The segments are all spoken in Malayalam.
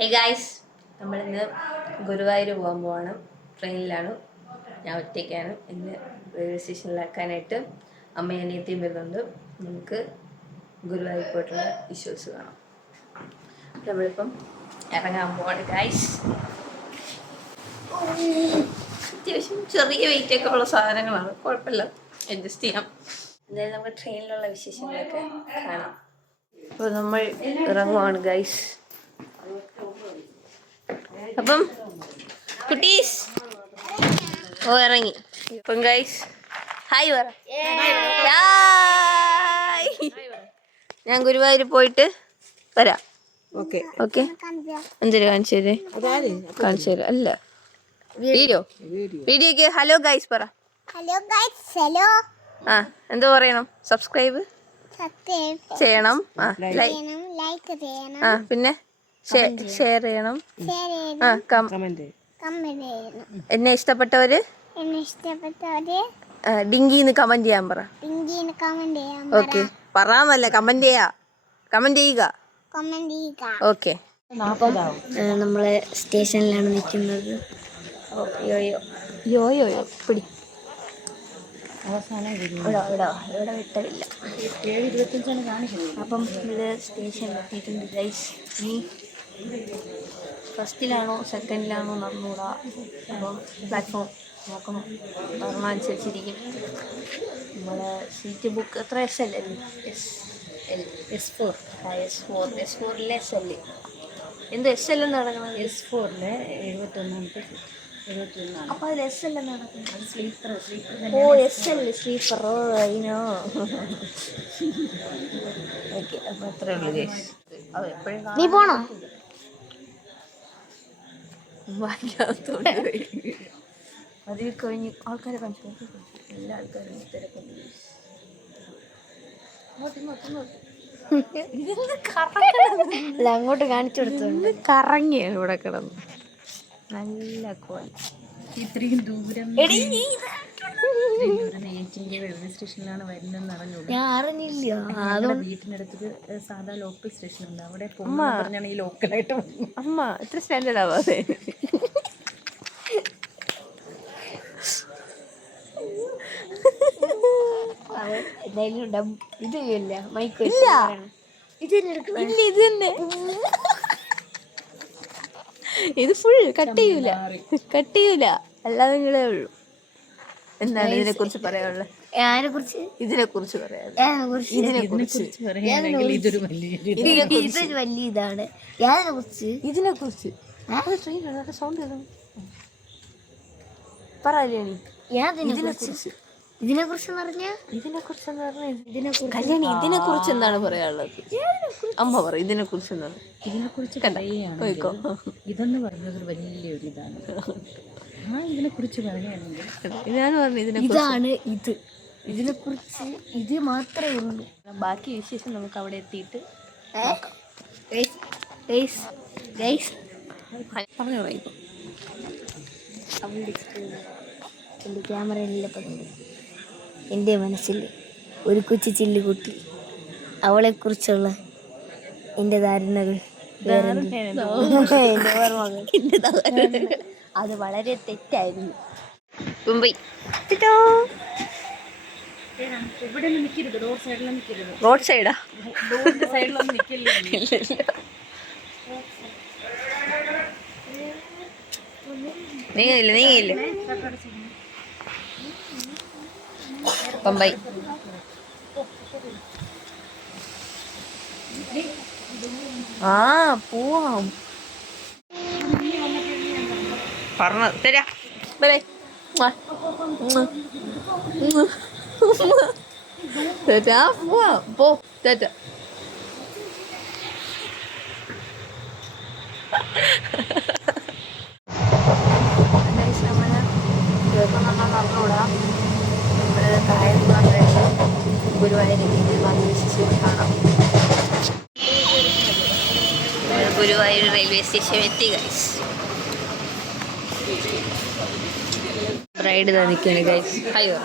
ഹേ ഗായ്സ്, നമ്മളിന്ന് ഗുരുവായൂർ പോകാൻ പോവാണ്. ട്രെയിനിലാണ്. ഞാൻ ഒറ്റയ്ക്കാണ്. ഇന്ന് റെയിൽവേ സ്റ്റേഷനിലാക്കാനായിട്ട് അമ്മയും അനിയത്തിയും വരുന്നുണ്ട്. നമുക്ക് ഗുരുവായൂർ പോയിട്ടുള്ള വിഷ്വൽസ് കാണാം. നമ്മളിപ്പം ഇറങ്ങാൻ പോവാണ് ഗായ്സ്. അത്യാവശ്യം ചെറിയ വെയിറ്റൊക്കെ ഉള്ള സാധനങ്ങളാണ്, കുഴപ്പമില്ല, അഡ്ജസ്റ്റ് ചെയ്യാം. എന്തായാലും നമുക്ക് ട്രെയിനിലുള്ള വിശേഷങ്ങളൊക്കെ കാണാം. അപ്പോൾ നമ്മൾ ഇറങ്ങുവാണ് ഗൈസ്. അപ്പം കുട്ടീസ് ഇറങ്ങി. അപ്പം ഗൈസ് ഹായ് പറ. ഞാൻ ഗുരുവായൂർ പോയിട്ട് വരാം. Okay okay. എന്തൊരു കാണിച്ചു തരാം. അല്ല, വീഡിയോക്ക് ഹലോ ഗൈസ് പറ. ഹലോ. ആ, എന്തോ പറയണം? സബ്സ്ക്രൈബ് ചെയ്യണം. ലൈക്ക് ചെയ്യണം. ആ, പിന്നെ ഷെയർ ചെയ്യണം. ആ, കമന്റ് ചെയ്യണം. എന്നെ ഇഷ്ടപ്പെട്ടവര് ഡിങ്കിന്ന് കമന്റ് ചെയ്യാൻ പറ. ഓക്കെ, പറയാന്നല്ല, കമന്റ് ചെയ്യുക. ഓക്കെ. നമ്മള് സ്റ്റേഷനിലാണ് നിൽക്കുന്നത്. യോയോ പിടി. അവസാനം ഇവിടെ വിട്ടില്ല. 7:25 കാണിക്കുന്നത്. അപ്പം ഇത് സ്റ്റേഷനിൽ എത്തിയിട്ടുണ്ട് ഗൈസ്. നീ ഫസ്റ്റിലാണോ സെക്കൻഡിലാണോ നടന്നുകൂടാ. അപ്പം പ്ലാറ്റ്ഫോം നോക്കണം, പറഞ്ഞനുസരിച്ചിരിക്കും. നമ്മളെ സീറ്റ് ബുക്ക് എത്ര S L S4 S4 SL. എന്ത് SL എന്ന് നടക്കണം? S4 71. അപ്പോൾ അതിൽ SL എന്ന് നടക്കുന്നത് സ്ലീപ്പർ. ഓ, SL സ്ലീപ്പർ. ഓ, അതിനോ. ഓക്കെ, അപ്പോൾ അത്രേ ഉള്ളൂ ഗൈസ്. നീ പോണോ? അതിൽ കഴിഞ്ഞ് ആൾക്കാരെ കാണിച്ചു. എല്ലാ ആൾക്കാരും തിരക്കുന്നു. അങ്ങോട്ട് കാണിച്ചു കൊടുത്തു. കറങ്ങിയാണ് ഇവിടെ കിടന്നു. നല്ല കോലി. ഇത്രയും ദൂരം റെയിൽവേ സ്റ്റേഷനിലാണ് വരുന്നതെന്ന് അറിഞ്ഞൂടാ. ഞാൻ അറിഞ്ഞില്ല. വീട്ടിനടുത്ത് സാധാ ലോക്കൽ സ്റ്റേഷൻ ഉണ്ട്, അവിടെ പറഞ്ഞാണ് ഈ ലോക്കലായിട്ട് അമ്മ ഇത്ര സ്റ്റാൻഡേർഡ് ആവാതെ. ഇത് ഇല്ല, മൈക്ക് ഇല്ല, ഇത് തന്നെ. ഇത് ഫുൾ കട്ട് ചെയ്യൂല, അല്ലാതെ നിങ്ങളേ ഉള്ളൂ. എന്താണ് ഇതിനെ കുറിച്ച് പറയാനുള്ളത്? ഇതിനെ കുറിച്ച് ഇതൊരു വലിയ ഇതാണ്. ഇതിനെ കുറിച്ച് സൗണ്ട് പറയാ. ഇതിനെ കുറിച്ചെന്ന് പറഞ്ഞാൽ കല്യാണി, ഇതിനെ കുറിച്ച് എന്താണ് പറയാനുള്ളത്? അമ്മ പറ, ഇതിനെ കുറിച്ച് എന്താണ്? ഇതിനെക്കുറിച്ച് ഇതെന്ന് പറഞ്ഞത് വലിയൊരു ഇതാണ്. ഇതിനെക്കുറിച്ച് പറയുകയാണെങ്കിൽ ഞാൻ പറഞ്ഞു ഇതാണ് ഇതിനെക്കുറിച്ച് ഇത് മാത്രമേ ഉള്ളൂ. ബാക്കി വിശേഷം നമുക്ക് അവിടെ എത്തിയിട്ട് പറഞ്ഞു. എൻ്റെ ക്യാമറയിലെ പണ്ട് എൻ്റെ മനസ്സിൽ ഒരു കൊച്ചു ചില്ലുകുട്ടി, അവളെക്കുറിച്ചുള്ള എൻ്റെ ധാരണകൾ, എൻ്റെ ഓർമ്മകൾ, അത് വളരെ തെറ്റായിരുന്നു. മുംബൈ ഇവിടെ നിൽക്കരുത്, റോഡ് സൈഡിലൊന്നും നിൽക്കരുത്. റോഡ് സൈഡാ? റോഡിന്റെ സൈഡിലൊന്നും നിൽക്കില്ല. നീങ്ങില്ല. മുംബൈ പോവാം. പറഞ്ഞ തരാ. ബൈ. തരാ, പോവാം. പോ തരാ. നടന്നുകൂടാ. ഗുരുവായൂർ കാണാം. ഗുരുവായൂർ റെയിൽവേ സ്റ്റേഷൻ എത്തി ഗൈസ്. റൈഡ് നിൽക്കുകയാണ് ഗൈസ്. ഹലോ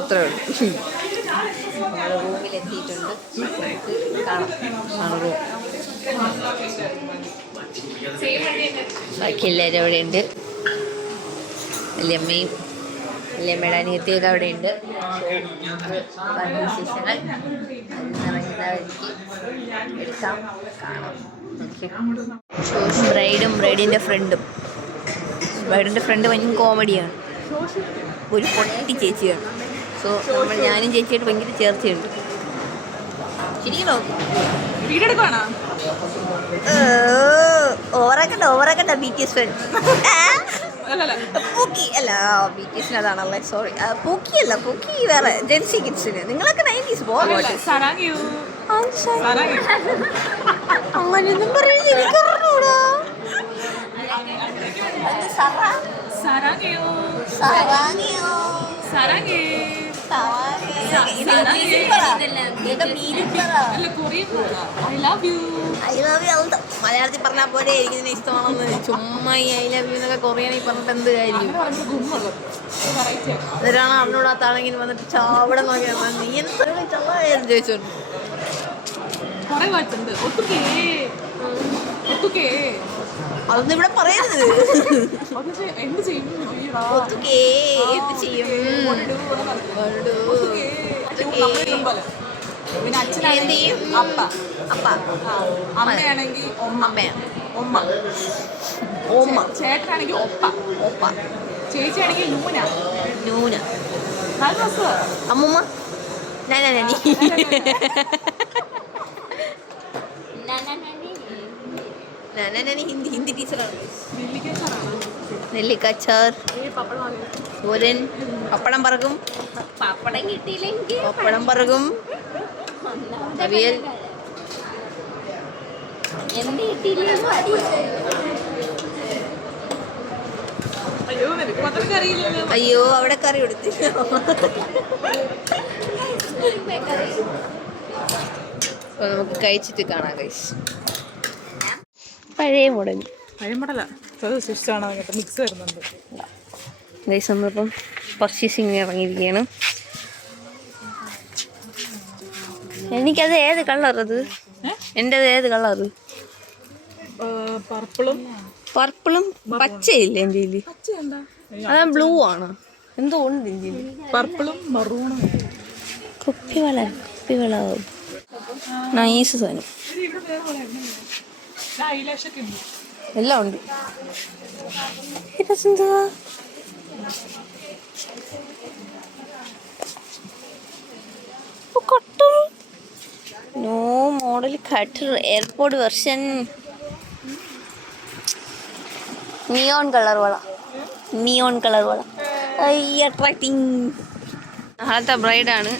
അത്രേ ഉള്ളൂ. നമ്മൾ റൂമിലെത്തിയിട്ടുണ്ട്. കാണാം. ആണ് റൂം. ബാക്കി എല്ലാവരും അവിടെ ഉണ്ട്. വല്യമ്മയും വല്യമ്മയുടെ അനിയത്തിയൊക്കെ അവിടെ ഉണ്ട്. വിശേഷങ്ങൾ എടുക്കാം, കാണാം. ബ്രൈഡും ബ്രൈഡിൻ്റെ ഫ്രണ്ടും. ബ്രൈഡിൻ്റെ ഫ്രണ്ട് ഭയങ്കര കോമഡിയാണ്, ഒരു പൊട്ടി ചേച്ചിയാണ്. സോ ഞാനും ചേച്ചിയായിട്ട് ഭയങ്കര ചേർച്ചയുണ്ട്. ശരിയാണോ? ഓവറാക്കണ്ട BTS ഫ്രണ്ട്. പൂക്കി അല്ല, BTSന് അതാണല്ലേ, സോറി. പൂക്കി അല്ല, പൂക്കി വേറെ ജെൻസി കിഡ്സിന്. നിങ്ങളൊക്കെ 90s പോകട്ടെ. അങ്ങനെയൊന്നും പറയുന്നത് എനിക്കറിഞ്ഞൂടാ. മലയാളത്തിൽ പറഞ്ഞാൽ പോലെ എനിക്കിതിനെ ഇഷ്ടമാണെന്ന്. ചുമ്മാ ഈ ഐ ലവ് യു എന്നൊക്കെ കൊറിയനിൽ പറഞ്ഞിട്ട് എന്ത് കാര്യം? എന്നിട്ടാണ് അറിഞ്ഞൂടാത്താണെങ്കിൽ വന്നിട്ട് ചാവിടെ നോക്കിയാൽ നീ എന്തെങ്കിലും ചള്ളായെന്ന് ചോദിച്ചോണ്ട്. അതൊന്നും ഇവിടെ പറയരുത്. എന്ത് ചെയ്യും? അമ്മയാണെങ്കിൽ ചേട്ടനാണെങ്കിൽ ഒപ്പ, ചേച്ചിയാണെങ്കിൽ നൂന. അമ്മൂമ്മ ഹിന്ദി ടീച്ചറാണ്. നെല്ലിക്കച്ചാർ, ഓരൻ, പപ്പടം പറക്കും. പപ്പടം കിട്ടിയില്ലെങ്കിൽ പപ്പടം പറക്കും. അവിയൽ അയ്യോ, അവിടെ കറി കൊടുത്ത്. നമുക്ക് കഴിച്ചിട്ട് കാണാം. പഴയ മോഡൽ മിക്സ് വരുന്നുണ്ട്. ഗൈസ് നമ്മളിപ്പം പർച്ചേസിങ് ഇറങ്ങിയിരിക്കുകയാണ്. എനിക്കത് ഏത് കളറത്? എൻ്റെത് ഏത് കളറ്? പർപ്പിളും പച്ചയില്ലേ എൻ്റെ കയ്യിൽ? അതാ ബ്ലൂ ആണ്. എന്തോ ഉണ്ട് എൻ്റെ കയ്യിൽ. പർപ്പിളും മറൂണും. കുപ്പിവള നൈസ് സാധനം. എല്ലാം ഉണ്ട്. No model cutter airport version. Neon colour വള. അട്രാക്റ്റിംഗ്. നാളത്തെ ബ്രൈഡാണ്.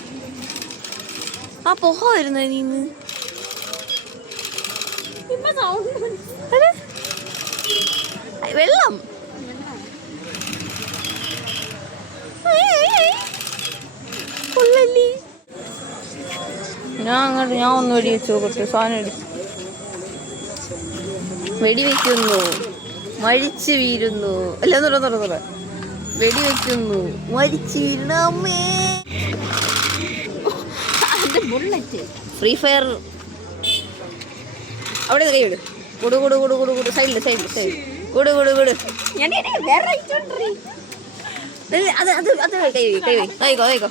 ആ പോഹ വരുന്നത് നീന്ന്. വെള്ളം ഞാൻ ഒന്ന് വെടി വെച്ച് നോക്കട്ടെ. സാധനം വെടിവെക്കുന്നു, മരിച്ചു വീരുന്നു. അല്ല ഒന്നുകൂടെ വെടിവെക്കുന്നു, മരിച്ചു വീരുന്നു. അമ്മേ, ബുള്ളറ്റ്. Free fire. അവിടെ കൈ വിട്. കൊടു സൈഡിൽ കൊടു. ഞാൻ വേറെ അത് കൈ വയ്ക്കോ.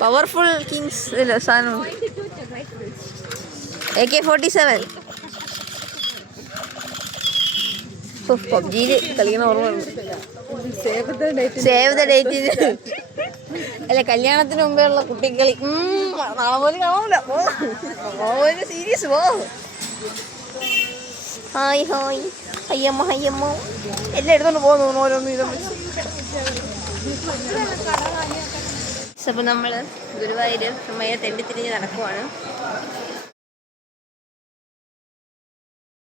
പവർഫുൾ കിങ്സ് സാധനം. AK-47 പബ്ജിയില് കളിക്കുന്ന ഓർമ്മയുണ്ട്. സേവ് ദ ഡേറ്റിന് അല്ല, കല്യാണത്തിന് മുമ്പേ ഉള്ള കുട്ടിക്കളി. നാളെ പോലും കാണാമില്ല. സീരിയസ് പോ. ഹായ് ഹയ്യമ്മ എല്ലാം എടുത്തോണ്ട് പോകുന്നു ഓരോന്നും ഇതൊന്നും. അപ്പം നമ്മൾ ഗുരുവായൂർ സുമയ തെണ്ടിത്തിരിഞ്ഞ് നടക്കുവാണ്.